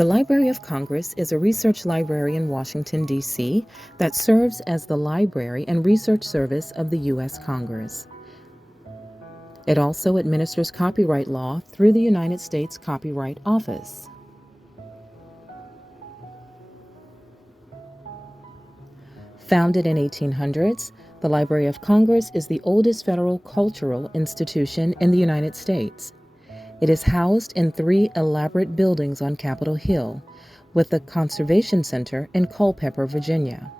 The Library of Congress is a research library in Washington, D.C. that serves as the library and research service of the U.S. Congress. It also administers copyright law through the United States Copyright Office. Founded in 1800s, the Library of Congress is the oldest federal cultural institution in the United States. It is housed in 3 elaborate buildings on Capitol Hill, with a conservation center in Culpeper, Virginia.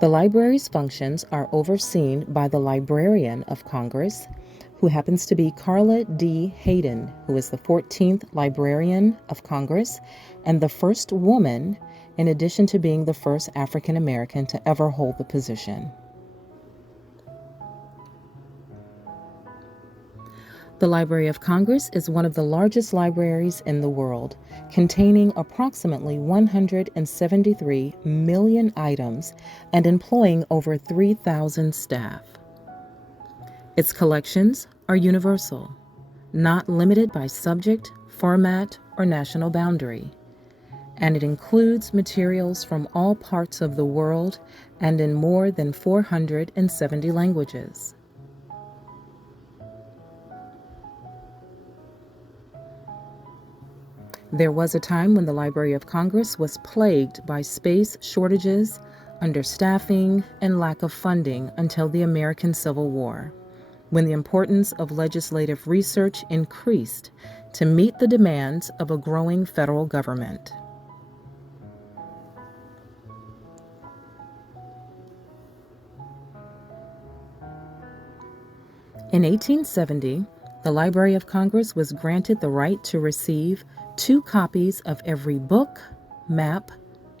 The library's functions are overseen by the Librarian of Congress, who happens to be Carla D. Hayden, who is the 14th Librarian of Congress and the first woman, in addition to being the first African American to ever hold the position. The Library of Congress is one of the largest libraries in the world, containing approximately 173 million items and employing over 3,000 staff. Its collections are universal, not limited by subject, format, or national boundary, and it includes materials from all parts of the world and in more than 470 languages. There was a time when the Library of Congress was plagued by space shortages, understaffing, and lack of funding until the American Civil War, when the importance of legislative research increased to meet the demands of a growing federal government. In 1870, the Library of Congress was granted the right to receive 2 copies of every book, map,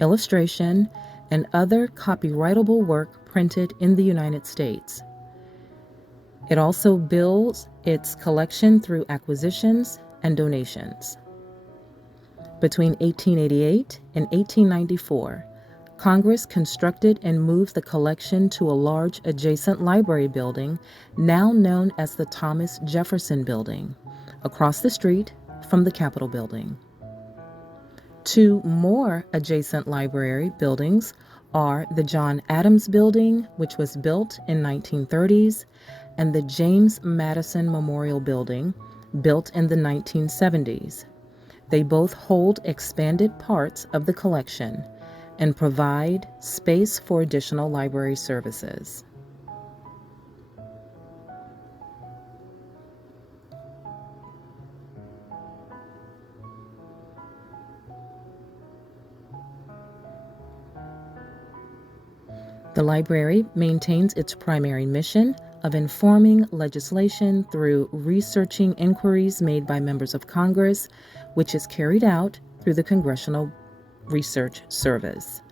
illustration, and other copyrightable work printed in the United States. It also builds its collection through acquisitions and donations. Between 1888 and 1894, Congress constructed and moved the collection to a large adjacent library building, now known as the Thomas Jefferson Building, across the street from the Capitol Building. 2 more adjacent library buildings are the John Adams Building, which was built in 1930s, and the James Madison Memorial Building, built in the 1970s. They both hold expanded parts of the collection and provide space for additional library services. The library maintains its primary mission of informing legislation through researching inquiries made by members of Congress, which is carried out through the Congressional Research Service.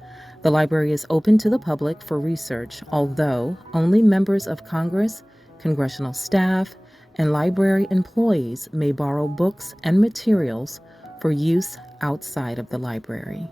The library is open to the public for research, although only members of Congress, congressional staff, and library employees may borrow books and materials for use outside of the library.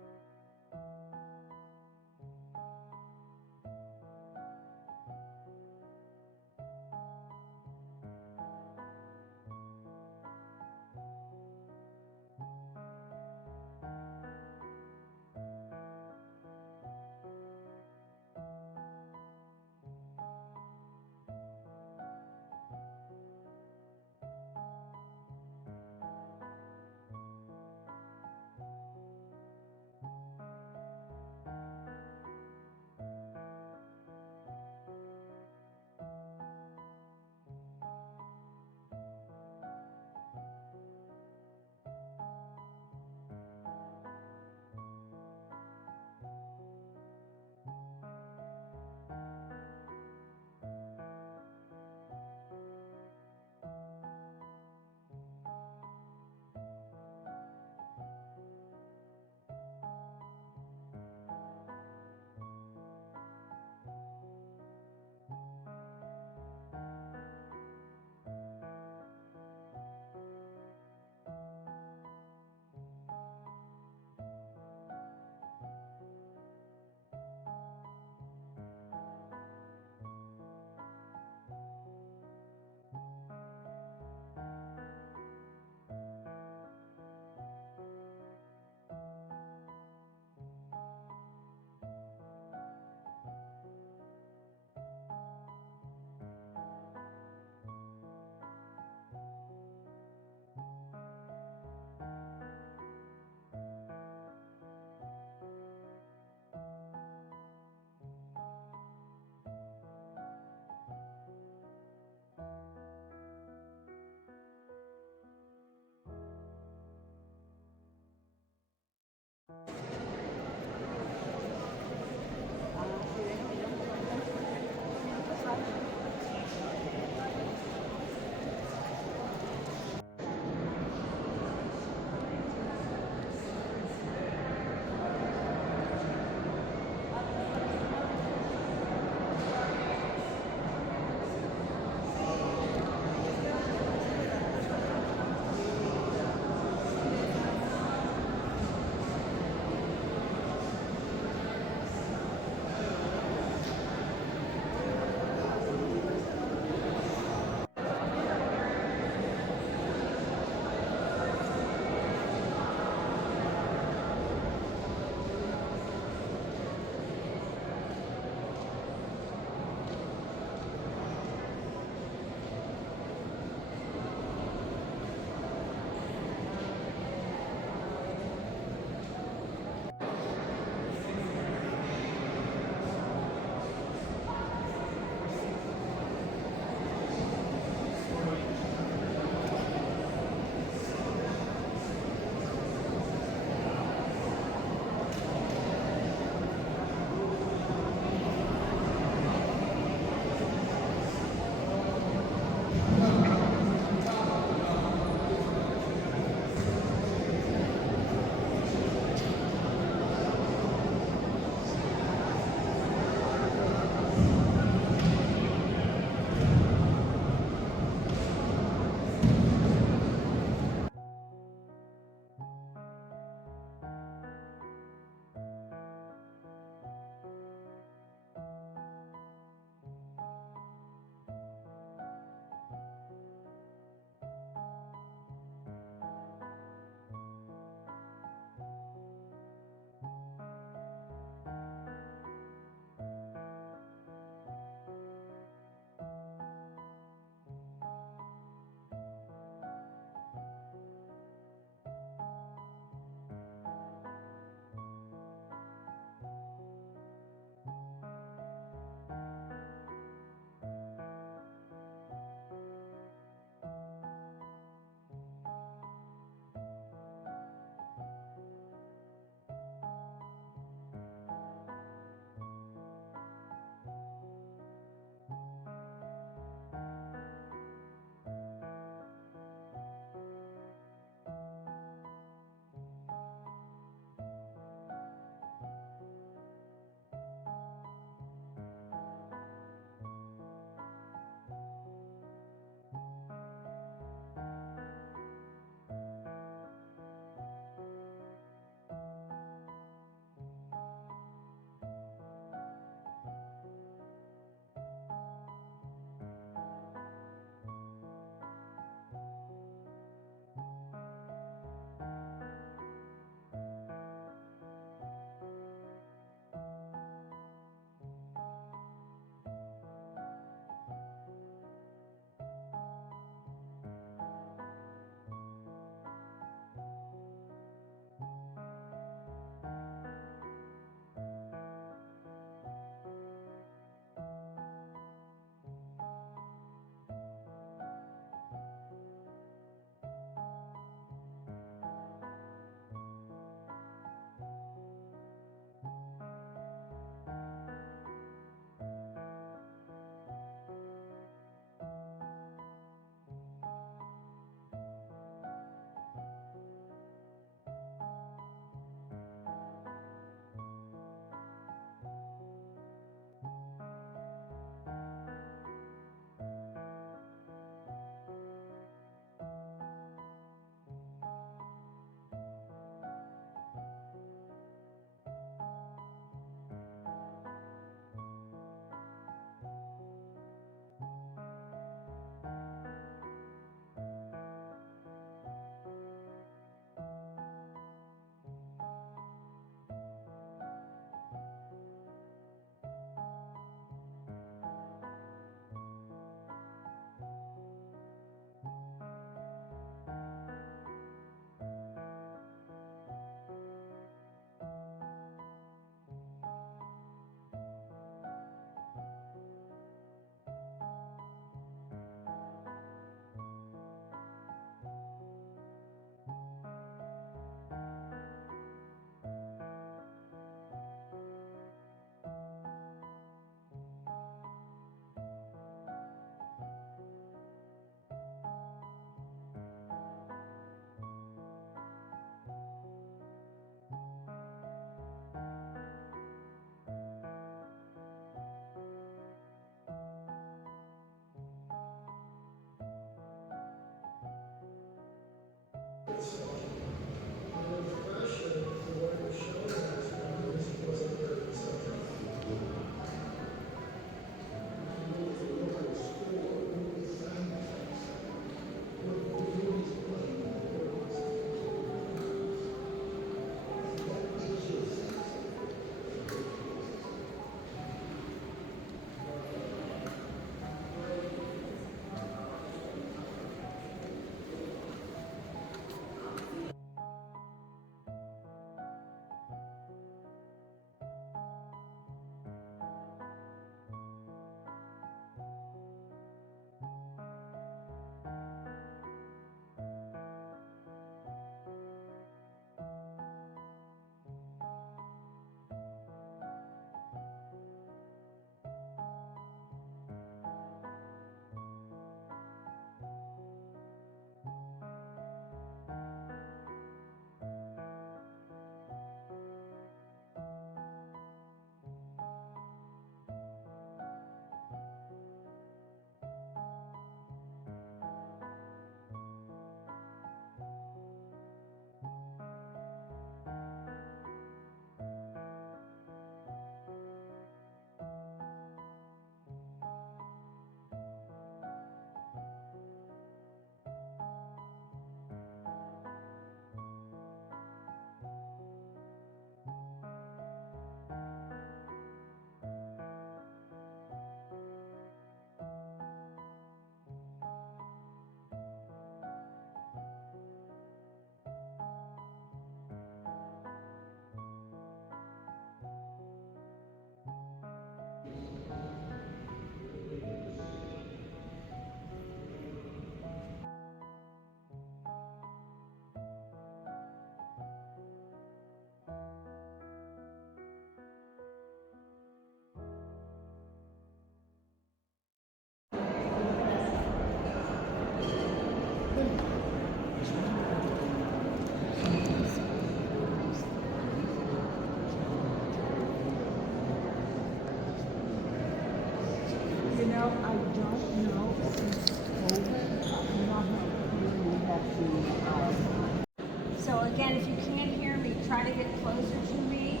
So again, if you can't hear me, try to get closer to me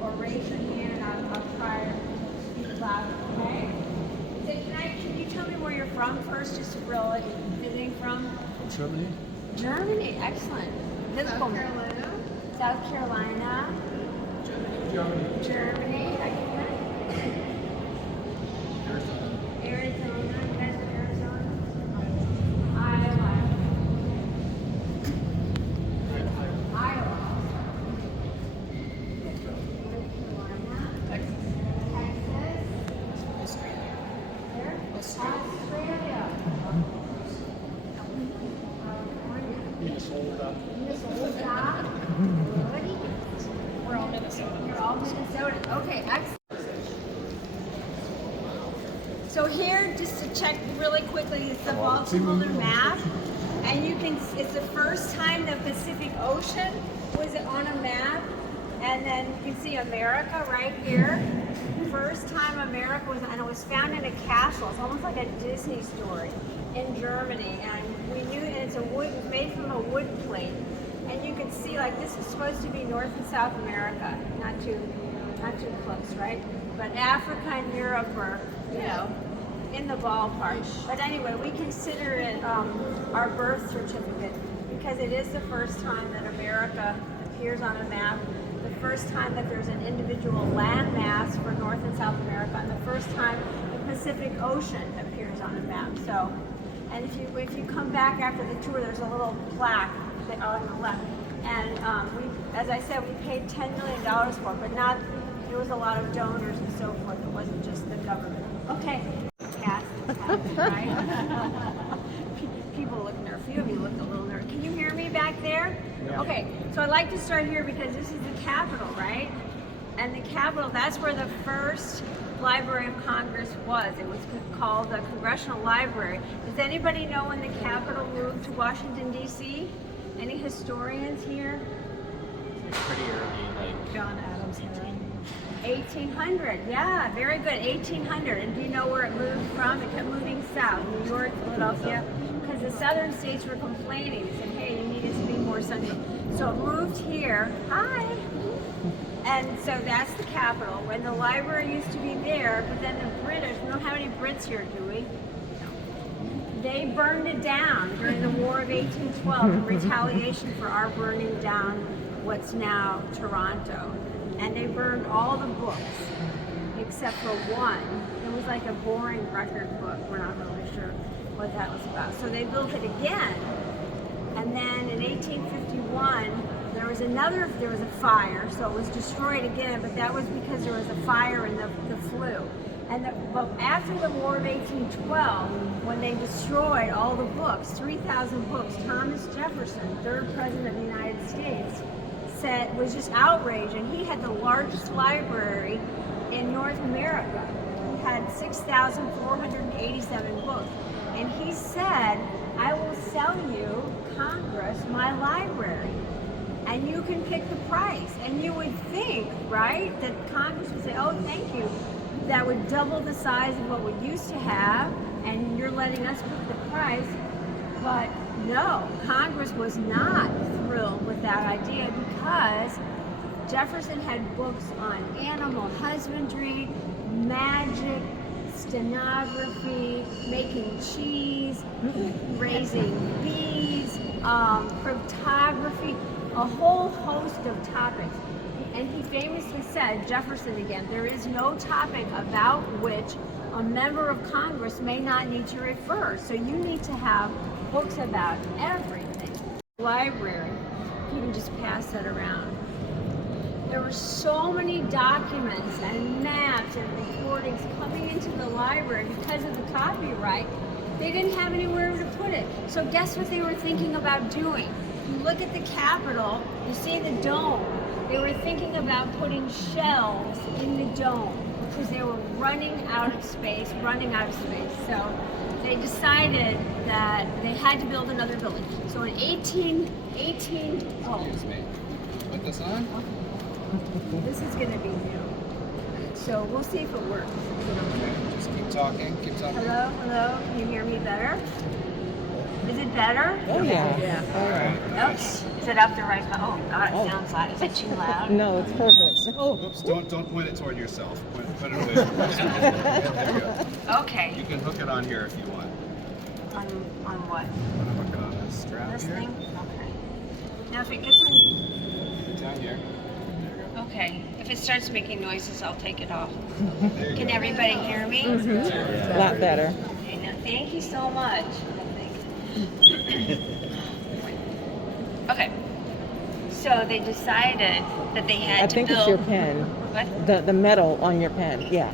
or raise your hand and I'll try to speak louder, okay? So can you tell me where you're from first, just really visiting from? Germany. Germany, excellent. South Carolina. South Carolina. Germany, excellent. Arizona. You guys in Arizona? Iowa. Iowa. Texas. Australia. Where? Australia. Minnesota. We're all Minnesota. You're all Minnesota. Okay, excellent. So here, just to check really quickly, it's the Baltimore map. And you can, it's the first time the Pacific Ocean was on a map. And then you can see America right here. First time America was, and it was found in a castle. It's almost like a Disney story in Germany. And we knew that it's made from a wood plate. And you can see, like, this was supposed to be North and South America. Not too close, right? But Africa and Europe were, you know, in the ballpark. But anyway, we consider it our birth certificate because it is the first time that America appears on a map, the first time that there's an individual landmass for North and South America, and the first time the Pacific Ocean appears on a map. So, and if you come back after the tour, there's a little plaque on the left. And as I said, we paid $10 million for it, but not, there was a lot of donors and so forth. It wasn't just the government. Okay. Right? People look nervous. Few of you look a little nervous. Can you hear me back there? Yeah. Okay, so I'd like to start here because this is the Capitol, right? And the Capitol, that's where the first Library of Congress was. It was called the Congressional Library. Does anybody know when the Capitol moved to Washington, D.C.? Any historians here? It's pretty early, like John Adams era. 1800, yeah, very good, 1800. And do you know where it moved from? It kept moving south, New York, Philadelphia, because the southern states were complaining. They said, hey, you need us to be more central. So it moved here, hi. And so that's the Capitol. When the library used to be there, but then the British, we don't have any Brits here, do we? They burned it down during the War of 1812 in retaliation for our burning down what's now Toronto. And they burned all the books except for one. It was like a boring record book. We're not really sure what that was about. So they built it again. And then in 1851, there was a fire, so it was destroyed again, but that was because there was a fire in the Flute. But after the War of 1812, when they destroyed all the books, 3,000 books, Thomas Jefferson, third president of the United States, was just outraged, and he had the largest library in North America. He had 6,487 books. And he said, I will sell you, Congress, my library. And you can pick the price. And you would think, right, that Congress would say, oh, thank you. That would double the size of what we used to have, and you're letting us pick the price. But no, Congress was not thrilled with that idea because Jefferson had books on animal husbandry, magic, stenography, making cheese, raising bees, cryptography, a whole host of topics. And he famously said, Jefferson again, there is no topic about which a member of Congress may not need to refer. So you need to have books about everything. Library, you can just pass that around. There were so many documents and maps and recordings coming into the library because of the copyright. They didn't have anywhere to put it. So guess what they were thinking about doing? You look at the Capitol, you see the dome. They were thinking about putting shelves in the dome because they were running out of space. So they decided that they had to build another building. So in 18, Excuse me. Put this on? this is going to be new. So we'll see if it works. Okay, just keep Keep talking. Keep talking. Hello, hello. Can you hear me better? Is it better? Oh, yeah. All right. Oops. Is it up the right? Oh God, it sounds loud. Is it too loud? No, it's perfect. Oh. Oops! Don't point it toward yourself. Put it away from yourself. There you go. Okay. You can hook it on here if you want. On what? Want to hook it on this strap This here? thing? Okay. Now if it gets on. Down here. There you go. Okay. If it starts making noises, I'll take it off. There you Can go. everybody hear me? A lot better. Okay. Now thank you so much. Okay. So they decided that they had I to think build. it's your pen. What? The metal on your pen. Yeah.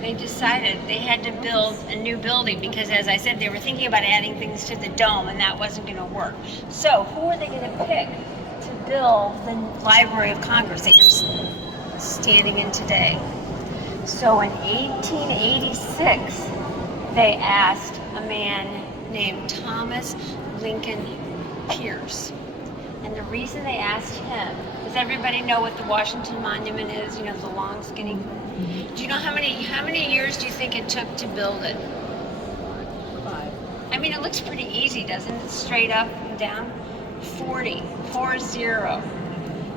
They decided they had to build a new building because, as I said, they were thinking about adding things to the dome, and that wasn't going to work. So, who are they going to pick to build the Library of Congress that you're standing in today? So, in 1886, they asked a man named Thomas Lincoln Pierce. And the reason they asked him, does everybody know what the Washington Monument is? You know, the long, skinny. Do you know how many years do you think it took to build it? 5. I mean, it looks pretty easy, doesn't it? Straight up and down. 40.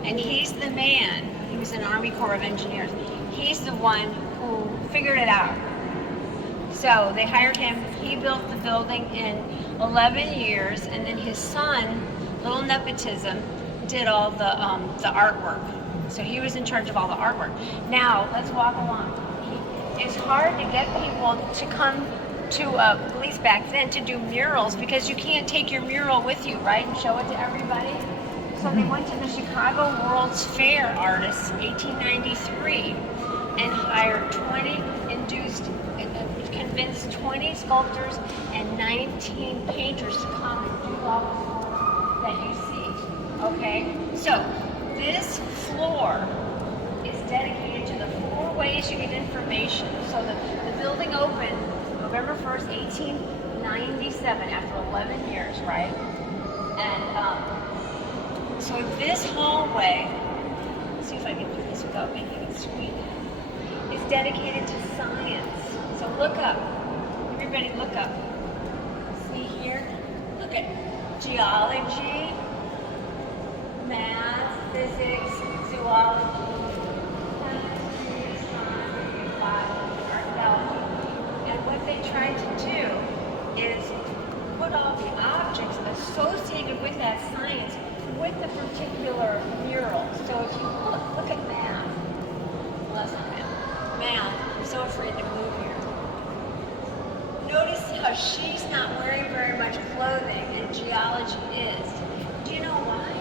And he's the man. He was in Army Corps of Engineers. He's the one who figured it out. So they hired him. He built the building in 11 years, and then his son, little nepotism, did all the artwork. So he was in charge of all the artwork. Now let's walk along. It's hard to get people to come to, at least back then, to do murals because you can't take your mural with you, right, and show it to everybody. So they went to the Chicago World's Fair artists in 1893 and hired 20 convinced 20 sculptors and 19 painters to come and do all the work that you see. Okay? So this floor is dedicated to the 4 ways you get information. So the building opened November 1st, 1897, after 11 years, right? And so this hallway, let's see if I can do this without making it squeak, is dedicated to science. So look up. Everybody look up. See here? Look at geology, math, physics, zoology, chemistry, astronomy, biology, archaeology. And what they tried to do is put all the objects associated with that science with the particular mural. So if you look at math. Well, that's not math. Math. I'm so afraid to move here. Notice how she's not wearing very much clothing and geology is. Do you know why?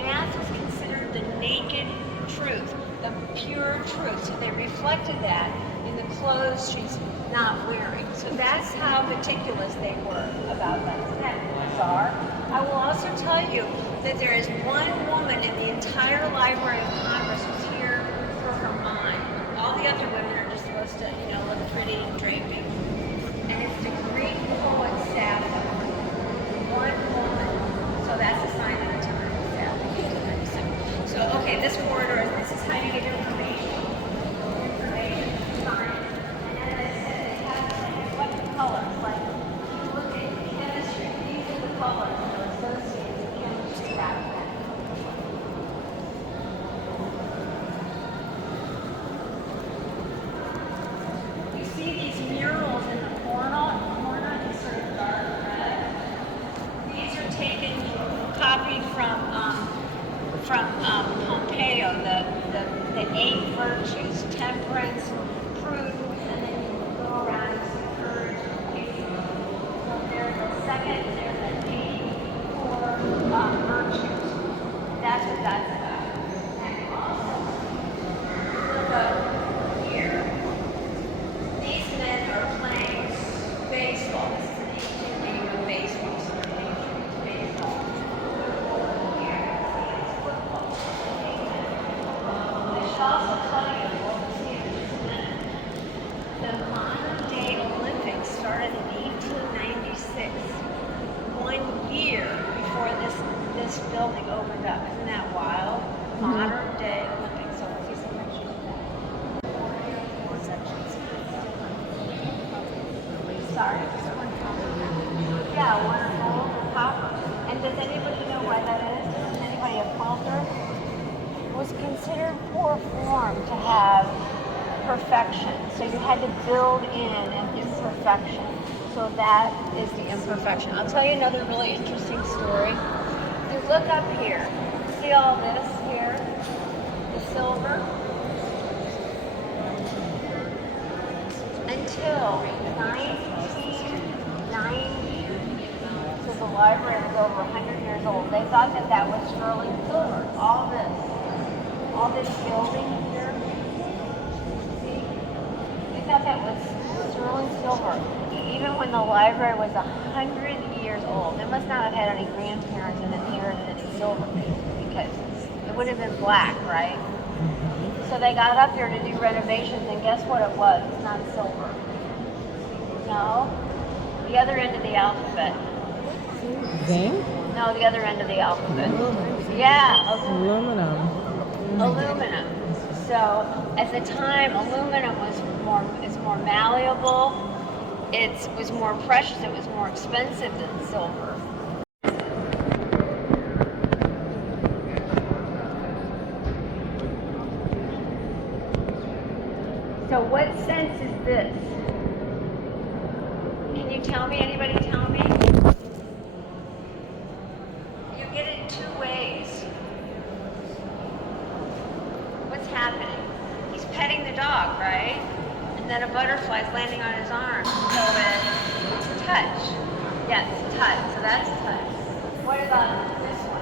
Math was considered the naked truth, the pure truth. So they reflected that in the clothes she's not wearing. So that's how meticulous they were about that. Isn't that bizarre? I will also tell you that there is one woman in the entire Library of Congress who's here for her mind. All the other women are just supposed to, look pretty and draping. And it's the Greek poet Sappho. One woman. So that's a sign of the time. So, okay, this corridor, this is how you get information. Information, science. And as I said, they have what colors? Like, if you look at chemistry, these are the colors that are associated with chemistry back then. You see these murals in the corner is sort of dark red. These are taken, copied from Pompeo, the 8 virtues: temperance, prudence, and then you go around and see courage and patience. So there's a second, there's an 8 virtues. That's what that's about. And also, look up here. These men are playing baseball. This is an ancient game of baseball. So they're ancient baseball. Here, see, it's football. I should also tell you, we'll see in just a minute, the modern day Olympics started in 1896, 1 year before this building opened up. Isn't that wild? Modern day Olympics. So let's see some pictures of that. 4 sections. was considered poor form to have perfection. So you had to build in an imperfection. So that is the imperfection. I'll tell you another really interesting story. If you look up here, see all this here? The silver? Until 1990, so the library was over 100 years old, they thought that that was sterling silver. All this gilding here, see? They thought that was sterling silver. Even when the library was 100 years old, they must not have had any grandparents and inherited any silver because it would have been black, right? So they got up there to do renovations, and guess what it was? It's not silver. No, the other end of the alphabet. Zinc? No, the other end of the alphabet. Yeah, Aluminum. aluminum. So at the time, aluminum is more malleable. It was more precious. It was more expensive than silver. So what sense is this? Can you tell me? Anybody tell me? You get it in two ways. What's happening? He's petting the dog, right? And then a butterfly's landing on his arm. So it's touch. Yes, touch. So that's touch. What about this one?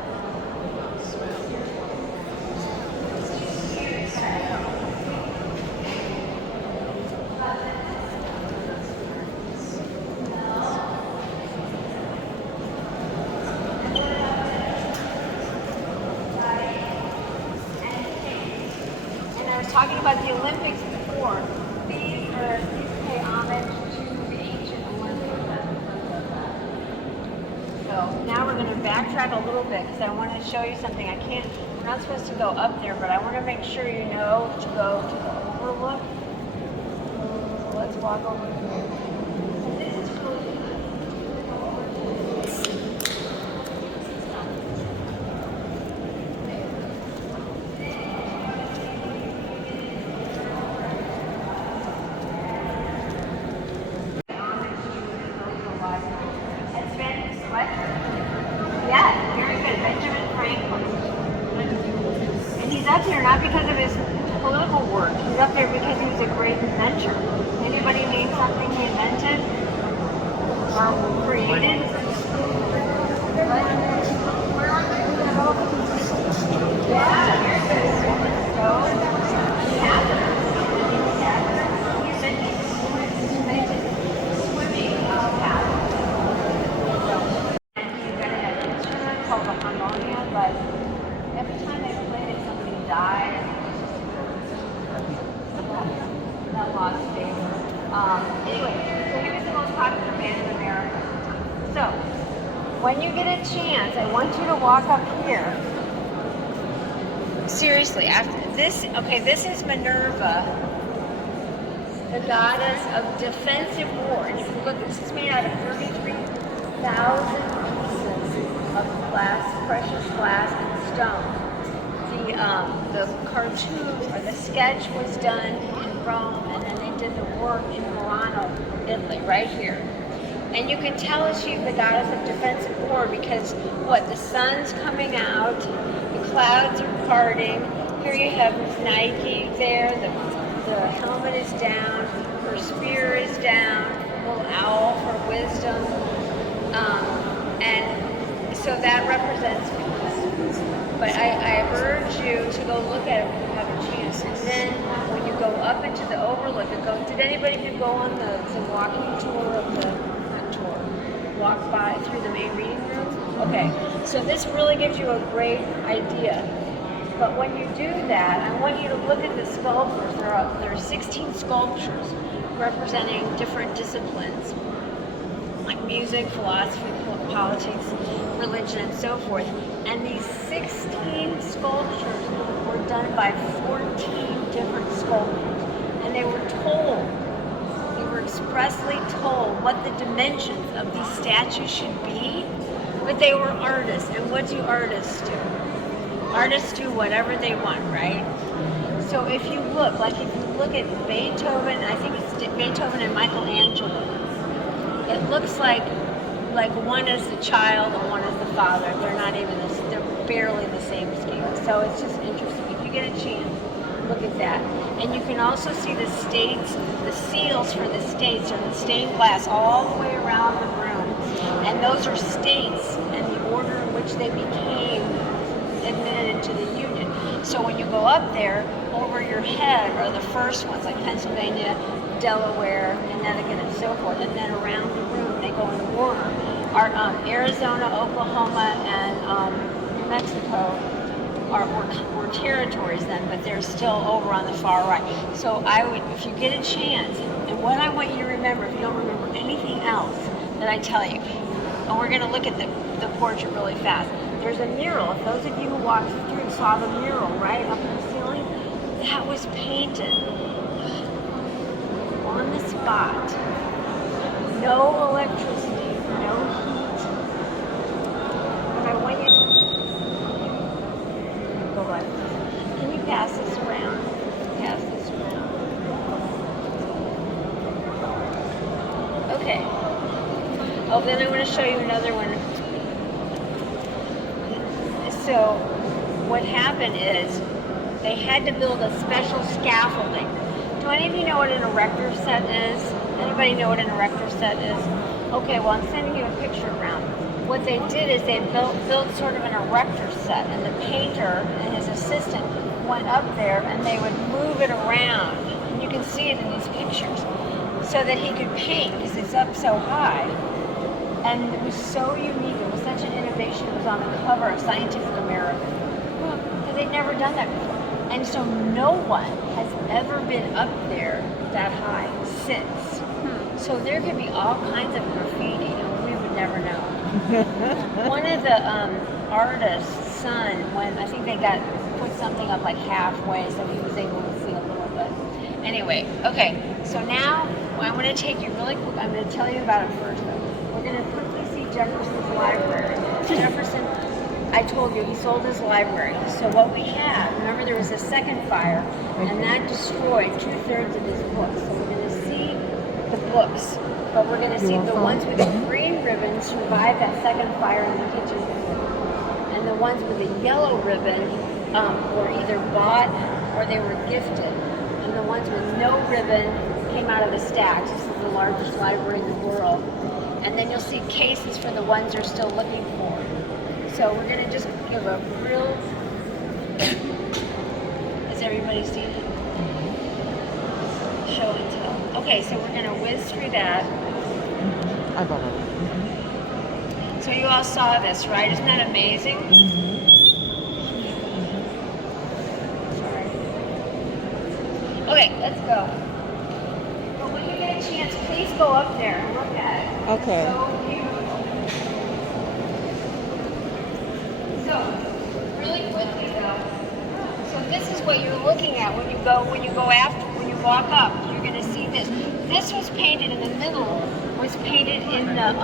Talking about the Olympics before, these pay homage to the ancient Olympics. So now we're going to backtrack a little bit because I want to show you something. We're not supposed to go up there, but I want to make sure you know to go to the overlook. So let's walk over here. And this is really up here not because of his political work. He's up there because he was a great inventor. Anybody name something he invented or created? Yeah, here it is. So, swimming and he's got an instrument called the harmonia, but every time they played it, somebody died. That lost favor. Anyway, so he was the most popular band in America. So, when you get a chance, I want you to walk up here. Seriously, after this, okay, this is Minerva, the goddess of defensive war. And if you look, this is made out of 33,000 pieces of glass, precious glass and stone. The cartoon or the sketch was done in Rome, and then they did the work in Milano, Italy, right here. And you can tell she's the goddess of defensive war because the sun's coming out, the clouds are parting. Here you have Nike there, the helmet is down, her spear is down, a little owl for wisdom, and so that represents peace. But I urge you to go look at it when you have a chance. And then when you go up into the overlook, did anybody go on the walking tour of walk by through the main reading room? Okay, so this really gives you a great idea. But when you do that, I want you to look at the sculptures. There are 16 sculptures representing different disciplines, like music, philosophy, politics, religion, and so forth. And these 16 sculptures were done by 14 different sculptors. And they were expressly told what the dimensions of these statues should be, but they were artists. And what do artists do? artists do whatever they want, right? So if you look at Beethoven, I think it's Beethoven and Michelangelo, it looks like one is the child and one is the father. They're not even they're barely the same scale. So it's just interesting. If you get a chance, look at that. And you can also see the states, the seals for the states are in stained glass all the way around the room. And those are states and the order in which they became admitted into the Union. So when you go up there, over your head are the first ones, like Pennsylvania, Delaware, Connecticut, and so forth. And then around the room, they go in order. Our Arizona, Oklahoma, and New Mexico were territories then, but they're still over on the far right. So I would, if you get a chance, and what I want you to remember, if you don't remember anything else that I tell you, and we're going to look at the portrait really fast. There's a mural. If those of you who walked through saw the mural, right, up in the ceiling, that was painted on the spot. No electricity, no heat. But I want you to go like this. Can you pass this around? Pass this around. Okay. Oh, then I want to show you another one. So what happened is they had to build a special scaffolding. Do any of you know what an erector set is? Anybody know what an erector set is? Okay, well I'm sending you a picture around. What they did is they built sort of an erector set, and the painter and his assistant went up there and they would move it around. And you can see it in these pictures. So that he could paint because it's up so high. And it was so unique. It was such an innovation. It was on the cover of Scientific American. Because they'd never done that before. And so no one has ever been up there that high since. So there could be all kinds of graffiti and we would never know. One of the artist's son, when I think they put something up like halfway, so he was able to see a little bit. Anyway, okay, so now I'm going to take you really quick. I'm going to tell you about it first though. We're going to quickly see Jefferson's library. Jefferson, I told you, he sold his library. So what we have, remember there was a second fire, and that destroyed 2/3 of his books. So we're going to see the books, but we're going to see the ones with the green ribbon survived that second fire in the kitchen. And the ones with the yellow ribbon were either bought or they were gifted. And the ones with no ribbon came out of the stacks. This is the largest library in the world. And then you'll see cases for the ones they're still looking for. So we're going to just give a real... Has everybody seen it? Show and tell. Okay, so we're going to whiz through that. I bought it. So you all saw this, right? Isn't that amazing? Sorry. Okay, let's go. But when you get a chance, please go up there and look at it. Okay. So beautiful. So, really quickly though, so this is what you're looking at when you walk up, you're going to see this. This was painted in the middle, was painted in the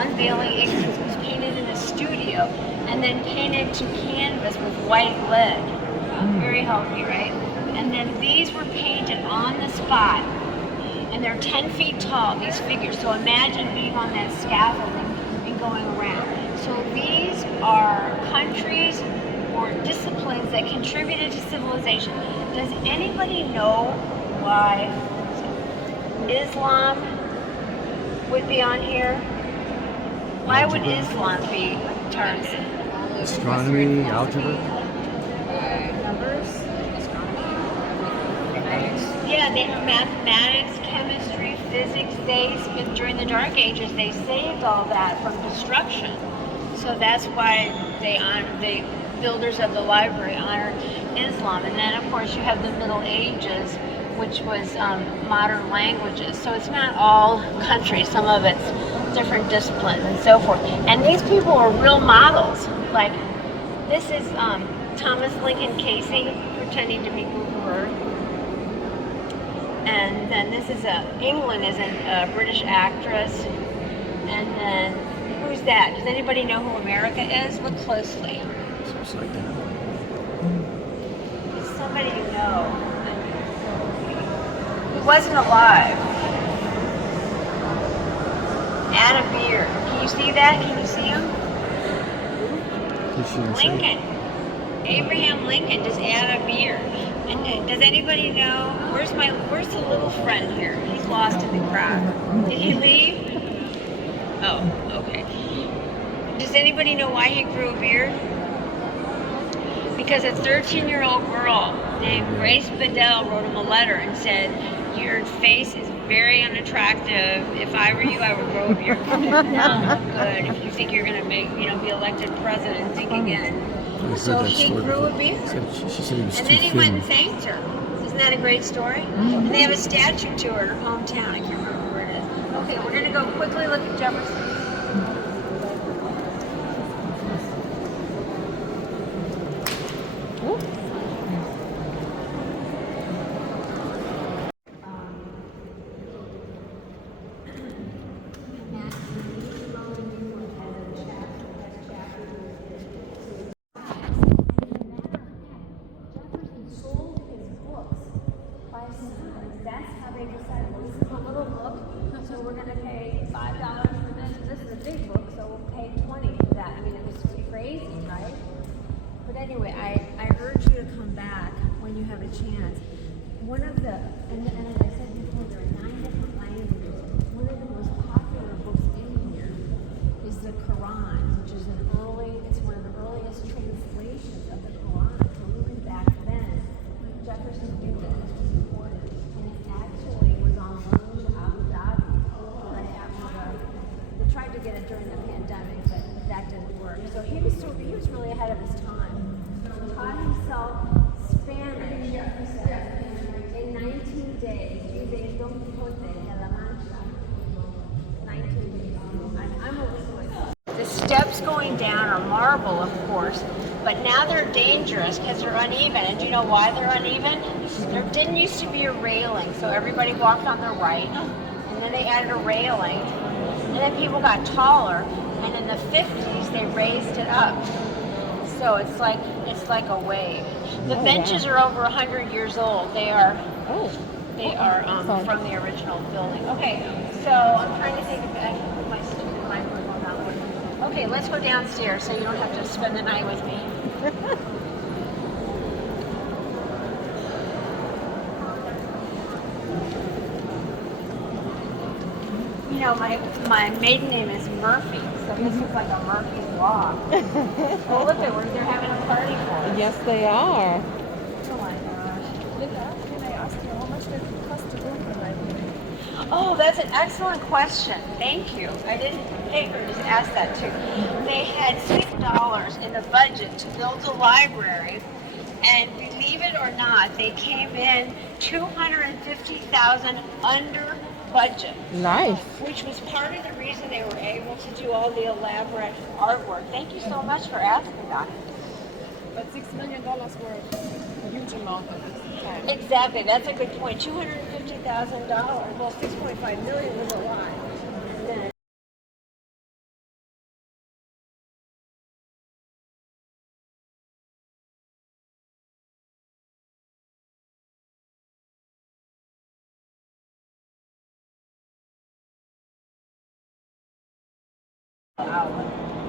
unveiling images, was painted in a studio, and then painted to canvas with white lead. Very healthy, right? And then these were painted on the spot, and they're 10 feet tall, these figures. So imagine being on that scaffolding and going around. So these are countries or disciplines that contributed to civilization. Does anybody know why Islam would be on here? Why would Islam be targeted? Astronomy, algebra. Numbers, astronomy. Yeah, they mathematics, chemistry, physics. During the Dark Ages, they saved all that from destruction. So that's why the builders of the library honored Islam. And then, of course, you have the Middle Ages, which was modern languages. So it's not all countries. Some of it's different disciplines and so forth. And these people are real models. Like, this is Thomas Lincoln Casey pretending to be Gutenberg. And then this is England is a British actress. And then, who's that? Does anybody know who America is? Look closely. It's upside down. He wasn't alive. And a beard. Can you see that? Can you see him? Lincoln. Abraham Lincoln just add a beard. And does anybody know where's the little friend here? He's lost in the crowd. Did he leave? Oh, okay. Does anybody know why he grew a beard? Because a 13-year-old girl named Grace Bedell wrote him a letter and said, "Your face is very unattractive. If I were you, I would grow a beard." No, good. If you think you're gonna be elected president, think again. So he grew a beard. She said he was And too then he thin. went and thanked her. Isn't that a great story? And they have a statue to her in her hometown. I can't remember where it is. Okay, we're gonna go quickly look at Jefferson. That's how they decided, well, this is a little book, so we're going to pay $5 for this. This is a big book, so we'll pay $20 for that. I mean, it was crazy, right? But anyway, I urge you to come back when you have a chance. One of the, and as I said before, there are 9 different languages. One of the most popular books in here is the Quran, which is it's one of the earliest translations of the Quran. So even back then, Jefferson knew that this was important. Actually was on loan to Abu Dhabi right after they tried to get it during the pandemic, but that didn't work. So he was really ahead of his time. He taught himself Spanish in 19 days using Don Quixote de la Mancha. 19 days. I'm a whistle. The steps going down are marble, of course, but now they're dangerous because they're uneven. And do you know why they're uneven? There didn't used to be a railing, so everybody walked on their right, and then they added a railing, and then people got taller, and in the 50s they raised it up. So it's like a wave. The benches are over 100 years old. They are from the original building. Okay, so I'm trying to think if I can put my stupid microphone on. Okay, let's go downstairs so you don't have to spend the night with me. You know, my maiden name is Murphy, so this is like a Murphy's Law. Well, look, they're having a party for us. Yes, they are. Oh my gosh. Linda, can I ask you how much does it cost to go to the library? Oh, that's an excellent question. Thank you. I didn't think or just ask that too. They had $6 in the budget to build a library, and believe it or not, they came in $250,000 under budget. Nice. Which was part of the reason they were able to do all the elaborate artwork. Thank you so much for asking that. But $6 million were a huge amount at this time. Exactly, that's a good point. $250,000. Well, $6.5 million was a lot. And then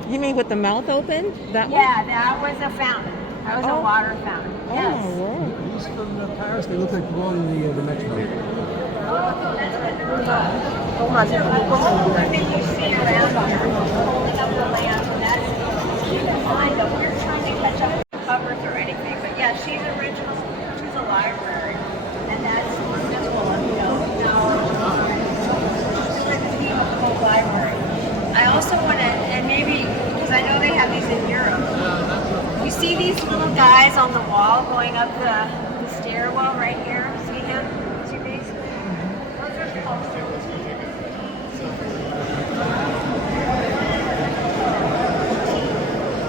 You mean with the mouth open? That one? yeah, that was a fountain. That was a water fountain. Oh, Yes. my word. These from Paris, they look like the one in the Metro. So everything you see around here, holding up the lamp, and that's keep in mind that we're trying to catch up with covers or anything. But yeah, she's original. She's a library, and that's wonderful. You know, she's like the theme of the whole library. I also want to, and maybe because I know they have these in Europe. You see these little guys on the wall going up the stairwell right here? See him? See these? Those are sculptures.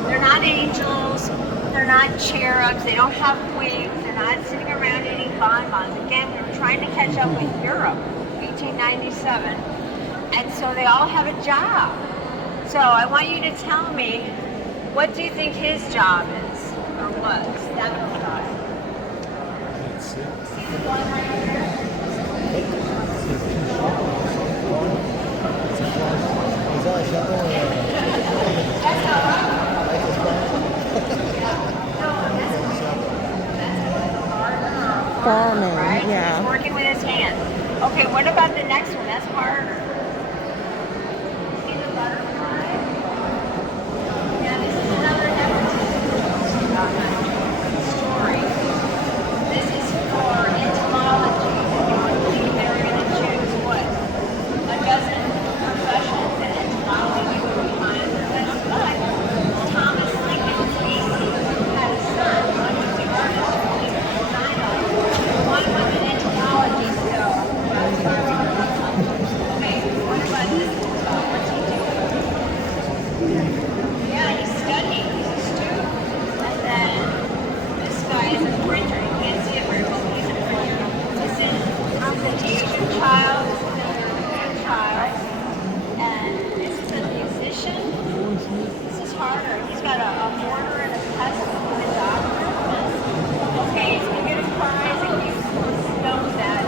They're not angels. They're not cherubs. They don't have wings. They're not sitting around eating bonbons. Again, we were trying to catch up with Europe, 1897. And so they all have a job. So I want you to tell me, what do you think his job is, or was? That little guy. See the one right here? farmer, farming, right? yeah. He's working with his hands. Okay, what about the next one? That's harder. See the butterfly? Yeah, this is another story. This is for entomology. They were going to choose what? A dozen professions that entomology would be behind. But Thomas Lincoln's AC had a son, one who was the artist who did the design on it. One was an entomology, so okay, what about this? What's he doing? Yeah, he's studying. He's a student. And then this guy is a printer. You can't see it very well, but he's a printer. This is an Asian child. This is a European child. And this is a musician. This is harder. He's got a mortar and a pestle and a doctor. Okay, he's going to get a prize if he knows that.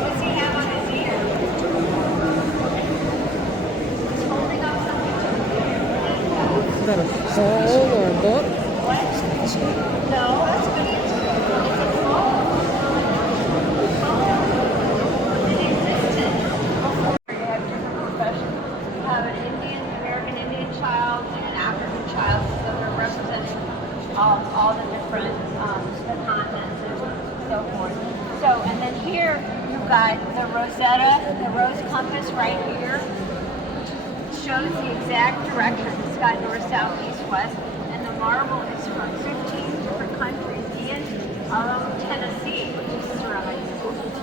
What's he have on his ear? He's holding up something to the ear. Is that a scroll or a book? What? No, that's what it is. It's a poem. It existed before. You have different professions. You have an American Indian child and an African child, so they're representing all the different the continents and so forth. So, and then here you've got the Rosetta, the rose compass right here. Shows the exact direction. It's got north, south, east, west, and the marble is from 15 different countries and Tennessee, which is surrounding.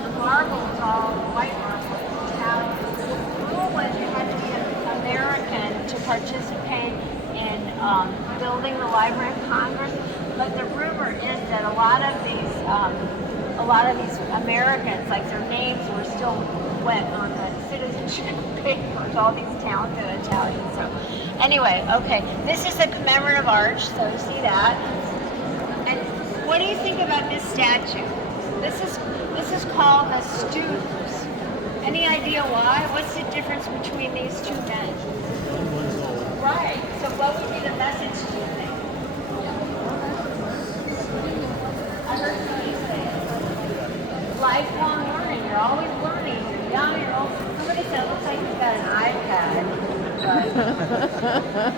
The marble is all white marble, Italian. The rule was you had to be an American to participate in building the Library of Congress. But the rumor is that a lot of these Americans, like their names were still wet on the citizenship papers, all these talented Italians. So anyway, okay, this is the commemorative arch, so you see that. And what do you think about this statue? This is called the Students. Any idea why? What's the difference between these two men? Right. So what would be the message to you think? I heard somebody say it. Lifelong learning. You're always learning. You're young, you're old. Somebody said it looks like you've got an iPad. But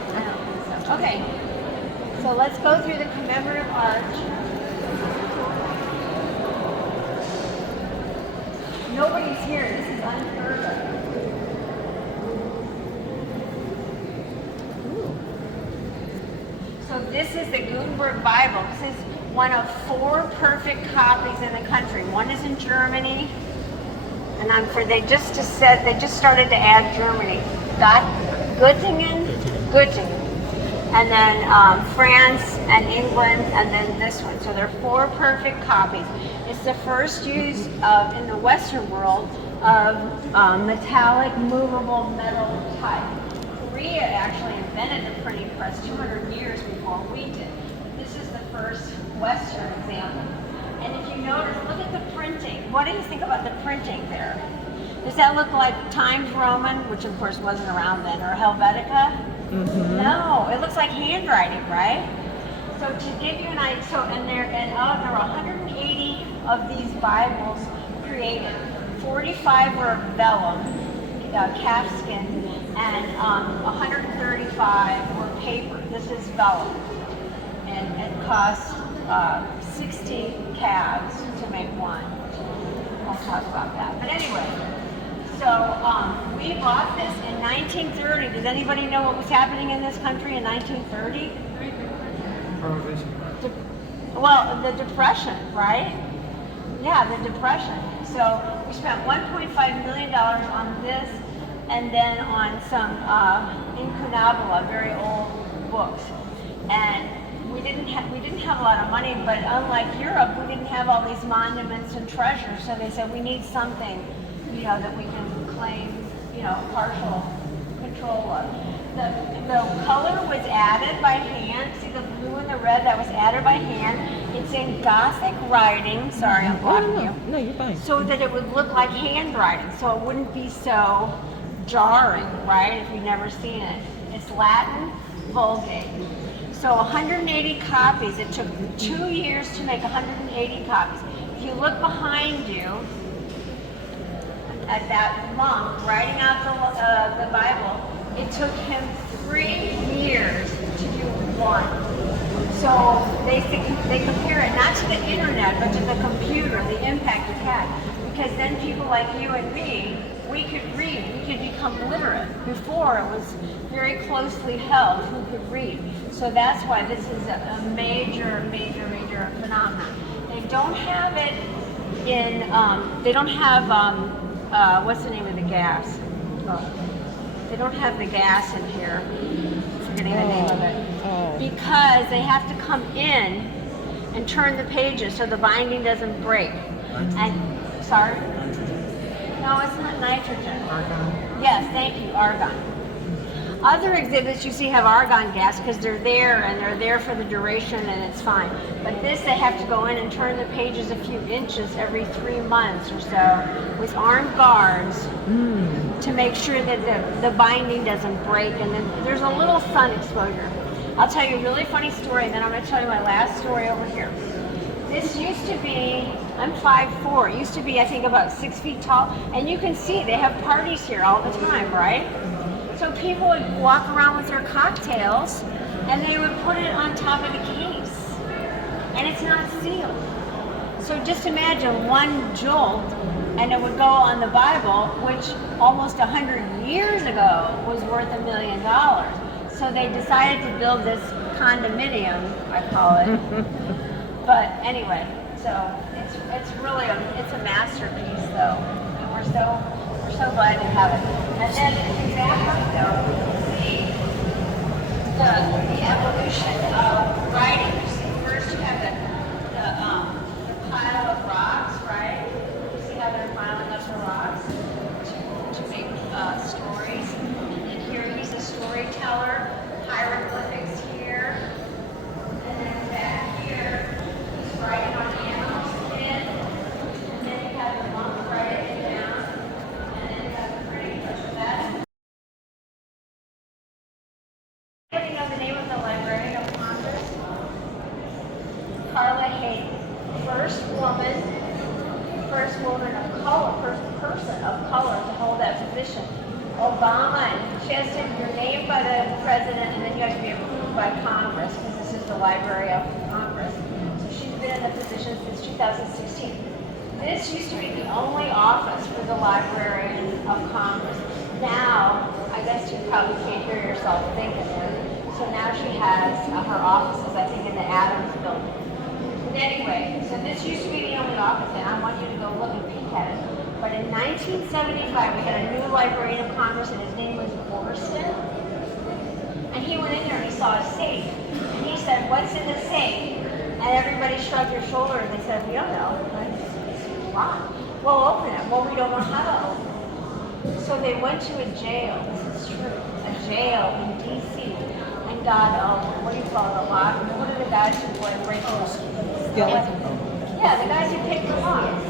I don't think so. Okay. So let's go through the commemorative arch. Nobody's here. This is unheard of. So this is the Gutenberg Bible. This is one of 4 perfect copies in the country. One is in Germany, and they just started to add Germany. Göttingen, and then France and England, and then this one. So there are 4 perfect copies. It's the first use in the Western world of metallic, movable metal type. Korea actually invented the printing press 200 years before we did. But this is the first Western example. And if you notice, look at the printing. What do you think about the printing there? Does that look like Times Roman, which of course wasn't around then, or Helvetica? Mm-hmm. No, it looks like handwriting, right? So to give you an idea, there were 180 of these Bibles created. 45 were vellum, calfskin, and 135 were paper. This is vellum, and it cost 60 calves to make one. I'll talk about that. But anyway, so we bought this in 1930. Does anybody know what was happening in this country in 1930? Well, the Depression, right? Yeah, the Depression. So we spent $1.5 million on this, and then on some incunabula, very old books. And we didn't have a lot of money, but unlike Europe, we didn't have all these monuments and treasures. So they said we need something, that we can claim, partial control of. The color was added by hand. See the blue and the red, that was added by hand. It's in Gothic writing. Sorry, I'm blocking you. No, you're fine. So that it would look like handwriting, so it wouldn't be so jarring, right, if you've never seen it. It's Latin Vulgate. So 180 copies. It took 2 years to make 180 copies. If you look behind you at that monk writing out the Bible, it took him 3 years to do one. So they compare it not to the internet, but to the computer, the impact it had. Because then people like you and me, we could read, we could become literate. Before it was very closely held who could read. So that's why this is a major, major, major phenomenon. They don't have it in, they don't have, what's the name of the gas? They don't have the gas in here. I'm forgetting the name of it. Because they have to come in and turn the pages so the binding doesn't break. And sorry? No, it's not nitrogen. Argon? Yes, thank you, argon. Other exhibits you see have argon gas because they're there and they're there for the duration and it's fine. But this, they have to go in and turn the pages a few inches every 3 months or so with armed guards to make sure that the binding doesn't break. And then there's a little sun exposure. I'll tell you a really funny story, and then I'm going to tell you my last story over here. This used to be, I'm 5'4", it used to be I think about 6 feet tall, and you can see they have parties here all the time, right? So people would walk around with their cocktails, and they would put it on top of the case, and it's not sealed. So just imagine one jolt, and it would go on the Bible, which almost 100 years ago was worth $1 million. So they decided to build this condominium, I call it. But anyway, so it's really it's a masterpiece though, and we're so glad to have it. And then if you back up though, you can see the evolution of writing. You see first you have the pile of rocks, right? You see how they're piling up the rocks to make stories. And then here he's a storyteller, hieroglyphics here, and then back here. Writing on the animal skin, and then you have the monk writing it down, and then you have the printing press of that. Do you know the name of the Librarian of Congress? Carla Hayden, first woman of color, first person of color to hold that position. Obama, and she has to be named by the president, and then you have to be approved by Congress, because this is the Library of Congress. Been in the position since 2016. This used to be the only office for the Librarian of Congress. Now, I guess you probably can't hear yourself thinking it. So now she has her offices, I think, in the Adams building. But anyway, so this used to be the only office, and I want you to go look and peek at it. But in 1975, we had a new Librarian of Congress, and his name was Borston. And he went in there and he saw a safe. And he said, "What's in the safe?" And everybody shrugged their shoulders and said, "We don't know. It's locked. We'll open it." "Well, we don't know how to open it." So they went to a jail. This is true. A jail in D.C. and got what do you call it? A lock. What are the guys who break those? Yeah, the guys who pick the locks.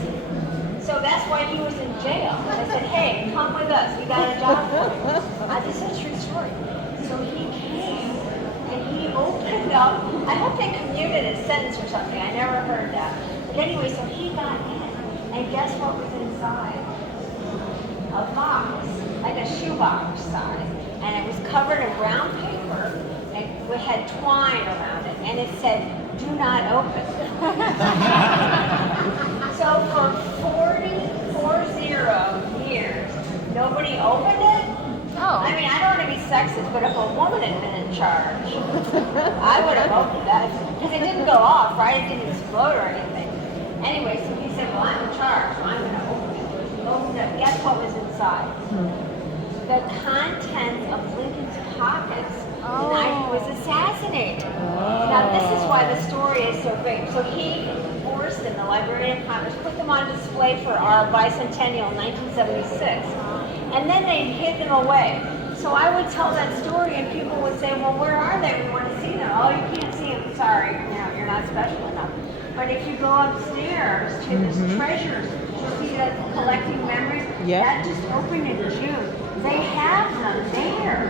So that's why he was in jail. They said, "Hey, come with us. We got a job for you." This is a true story. So he came. And he opened up, I hope they commuted a sentence or something, I never heard that. But anyway, so he got in, and guess what was inside? A box, like a shoebox size. And it was covered in brown paper, and it had twine around it, and it said, "Do not open." So for 40 years, nobody opened it? I mean, I don't want to be sexist, but if a woman had been in charge, I would have opened that. Because it didn't go off, right? It didn't explode or anything. Anyway, so he said, "Well, I'm in charge, so I'm going to open it." He opened it. Guess what was inside? The contents of Lincoln's pockets the night he was assassinated. Now, this is why the story is so great. So he, Borston, the Librarian of Congress, put them on display for our bicentennial in 1976. And then they hid them away. So I would tell that story and people would say, "Well, where are they? We want to see them." "Oh, you can't see them. Sorry, you're not special enough." But if you go upstairs to this treasure, you see that collecting memories, that just opened in June. They have them there.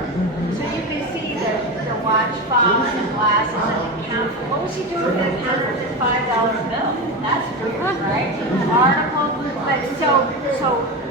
So you can see they're watch fob and the glasses and the counter. What was he doing with the counters and $5 bill? That's weird, right? Article, but so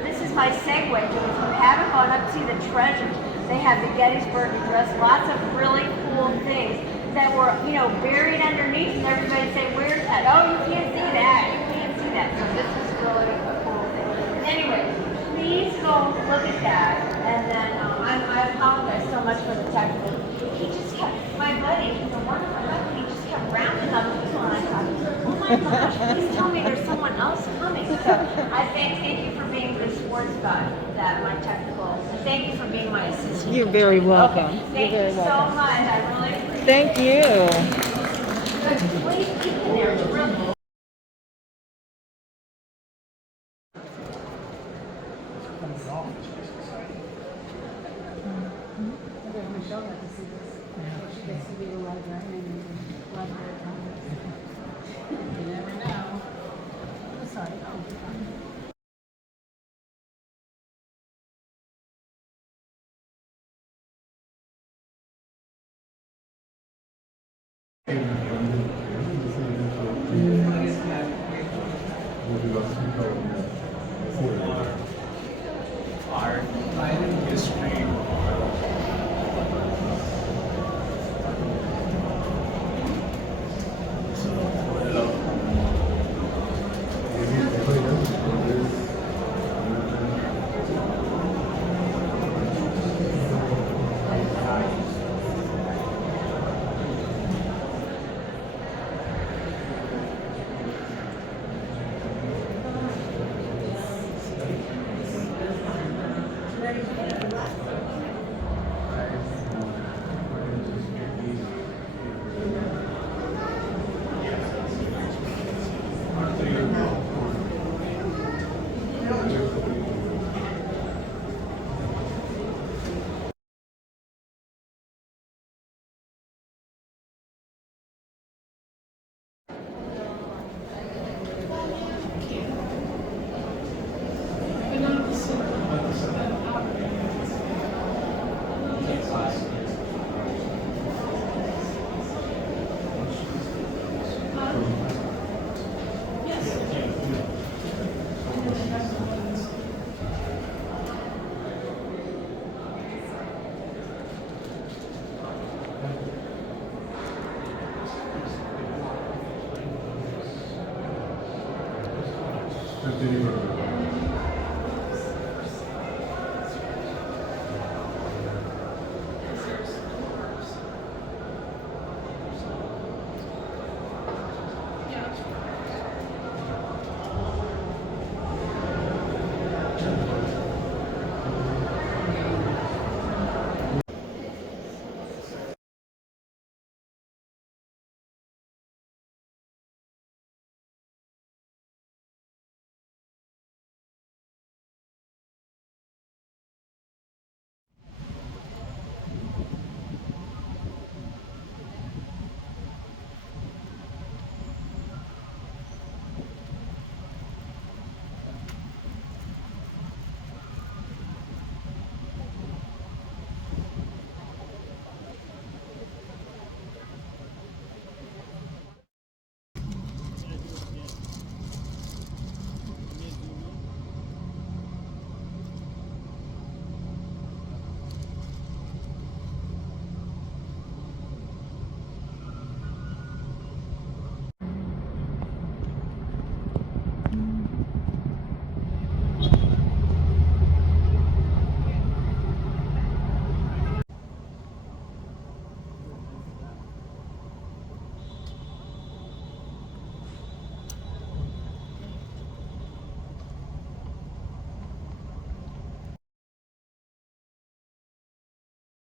this is my segue to if you haven't gone up to see the treasures, they have the Gettysburg Address, lots of really cool things that were, buried underneath, and everybody say, where's that? Oh, you can't see that. You can't see that. So this is really a cool thing. Anyway, please go look at that. And then I apologize so much for the technical. He just kept, my buddy, he's a wonderful buddy, he just kept rounding up people, and I thought, oh my gosh, please tell me there's someone else coming. So I thank you for being the sports guy, that my technical, and thank you for being my assistant. You're very welcome. Thank You're very you so welcome. much. I really appreciate Thank you. it. Please keep in there. It's real cool. Art, history. Continue.